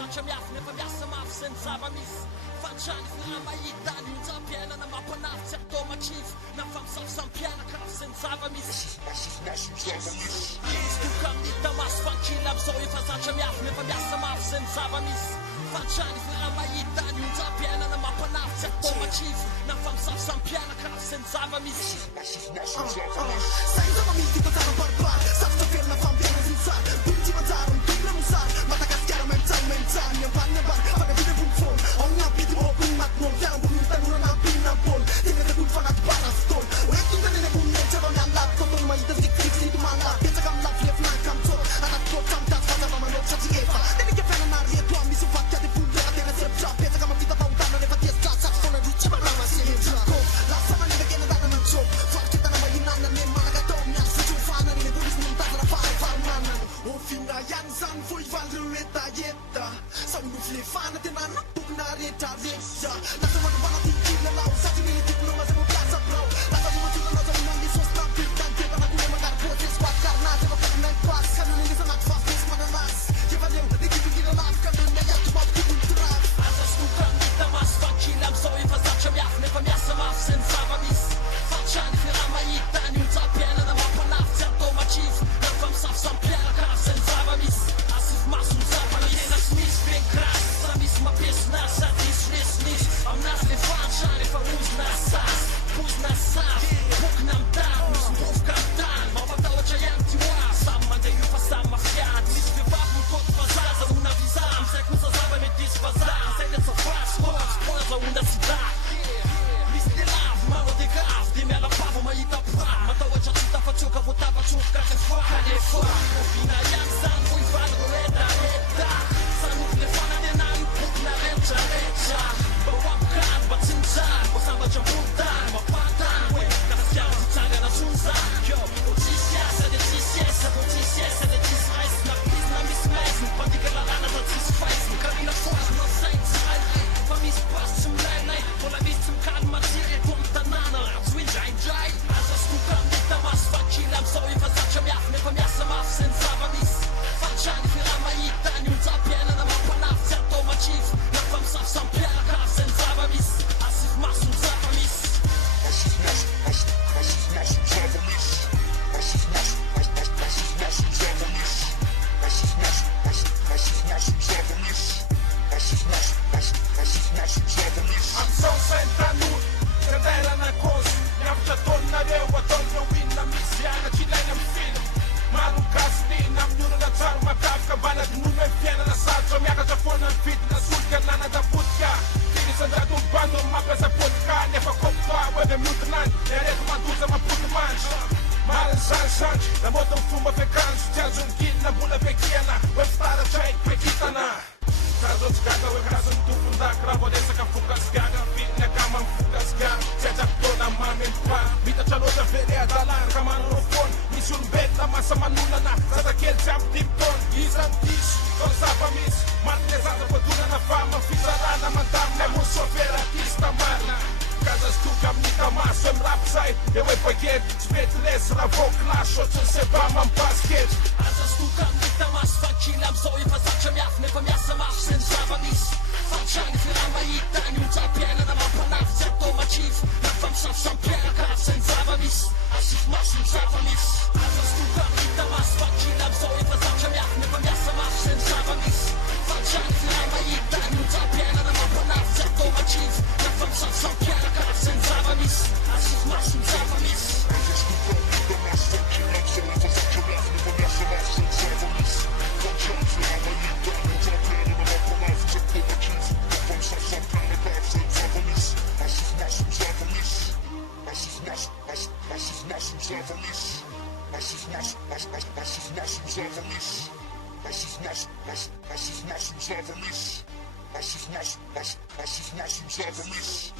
facciam jawny, powiasam absent, zavamis Facciani firama hitany, unjapiana na mapanafitsy automatif Na famsafsampiana karafsen zavamis Istoka amin'ny tamasy fankila amizao efa zatra miafina efa miasa mafy zay ny zava-misy Fantrany firama hitany unjapiana na mapanafitsy automatif Na famsafsampiana karafsen ny zava-misy Sain zava-misy dito tsara-baribary Safotra velona fampiana zintsara Biby tsy manjara mitondra mizara Madagasikara maimitsany Ny ambany fagavina ambony fôna Ao ny ampity môkony matinôny Fiarambony ny tanora nampina ambony Tena kakolo fanaty-bara fotoana Oentony taneny ambony neny Tsara mialato Fotony mahita zikiziky sy hito manlato Betsaka amin'ny lafo lefinanka amintsôna Anaty kôtra amin'ny tasy fazava manôtra Satria efa Tena kefiana reto Misy mivaky ady folo Tena tena zepitra Betsaka mampita fahotana Rehefa tiasitra Satsy fôna andro tsy manama sehetra Lasa manivakena tanana tsôko Faritra tana mahinana Ny malagatao Miazo fotsofanana Ny bolisy mitazana farifarinana Ofina ihany zany Foi valireo etaeta Sao nofilefana Tena natokona rehetrarehetra Lasa manambana tikilalao Satria ny diplôma Zay mampiasa brao Lasa nimatolana Zao na misôsy Nampirikany Teba nakoe magary Pôtesy Quatro carnage Eva pôtona ny pasy Kanony nisa anaty fafesy mananasy Kevaleo Nikipikina lafo Kanony na iato Mampitibony trafo Asa stoka amin'ny tamasy fankila amizao efa zatra miafina efa miasa mafy zay ny zava-misy Fantrany firama hitany unjapiana na mapanafitsy automatif Na famsafsampiana karafsen ny zava-misy Asif maso ny zava-misy Tena sy misy benkrasy Sa misy mapesina Sady isy lesinisy Aminazy le fantrany efa ozina sasy Pozina safy Bokina amin'ny tany Misy mbovoka amin'ny tany Mampatahotra ihany ty hoa Samy mandeha io fa samy mafiady Misy vehivavy mikoty vazaza Una viza Amizay kosa zava mety isy vazaha Zay le tsafasy Hotsy Poza una sida Misy delavy Manao degavy De miala bavo mahita prano Matahotra tsy tafatsoka Vo tafatsoka kanefa Kanefa Ofina ihany zany Voi valy ro rehetrarehetra Sanoky le fananena Io bokina rehetrarehetra Mba ho ampokany Mba tsy mijany Mba sambatra ambony tany Mampatany Hoe Gasikara tsy tsangana tsony zany Yo O tsisy asa de tsisy esa Vo tsisy esa de tsisy raisy Na pisy na misy maisy Mpandika lalàna Da tsisy faisy Kamina foazy Na sainy tsy hainay Fa misy pasy tsy milainay Mbola misy tsy mikany matsiry Eto amin'ny tanàna Raha tsy indraindray Asa stoka amin'ny tamasy fankila amizao efa zatra miafina efa miasa mafy zay ny zava-misy Fantrany firama hitany unjapiana na mapanafitsy automatif Na famsafsampiana karafsen ny zava-misy Asif maso ny zava-misy Amizao sainy tanora Tandairana kozy Miavitra taoninareo Ataonareo inona misy anatra ilaina amin'ny film Maro ny gasolina amin'ny olana tsaro matavika Mbana dinono hoe fiainana sarotra Miakatra foana ny vidina solika nanadapotika Tirisan-drato ny bando mampiasa potika Nefa kopfa hoe miodinany Ny areto mandoza mampody mandry Mariny zany zandry Namoto ny fomba fekanjo Tsy azo ny ginina mbola vekiana Hoe fitaratra haiko pekitana Tazontsy gaga hoe kazo ny tompon-daka Raha voaresaka fokazy gaga Vidiny akama ny fokazy gaga Tsy ajakotoana mamy empana Mitatra loatra very adalana Ka manao fona Misy olombelona masa manolana Zazakely tsy ampy dimy taona Izany diso Taona zava-misy Mariny zaza voadonana fama Fizarana mandamina Mosy soveratista marina Kaza stoka amin'ny tamasy Hoe mirapizay Eo hoe bagety Tsy mety lesy raha vokilasy Ohatrany seba mampasiketra Asa stoka amin'ny tamasy fankila amizao efa zatra miafina efa miasa mafy zay ny zava-misy Fantrany firama hitany unjapiana na mapanafitsy automatif Na famsafsampiana karafsen ny zava-misy Asif maso ny zava-misy Asa stoka amin'ny tamasy fankila amizao efa zatra miafina efa miasa mafy zay ny zava-misy Fantrany firama hitany unjapiana na mapanafitsy automatif Na famsafsampiana karafsen ny zava-misy Asif maso ny zava-misy Asif nasum zava-mis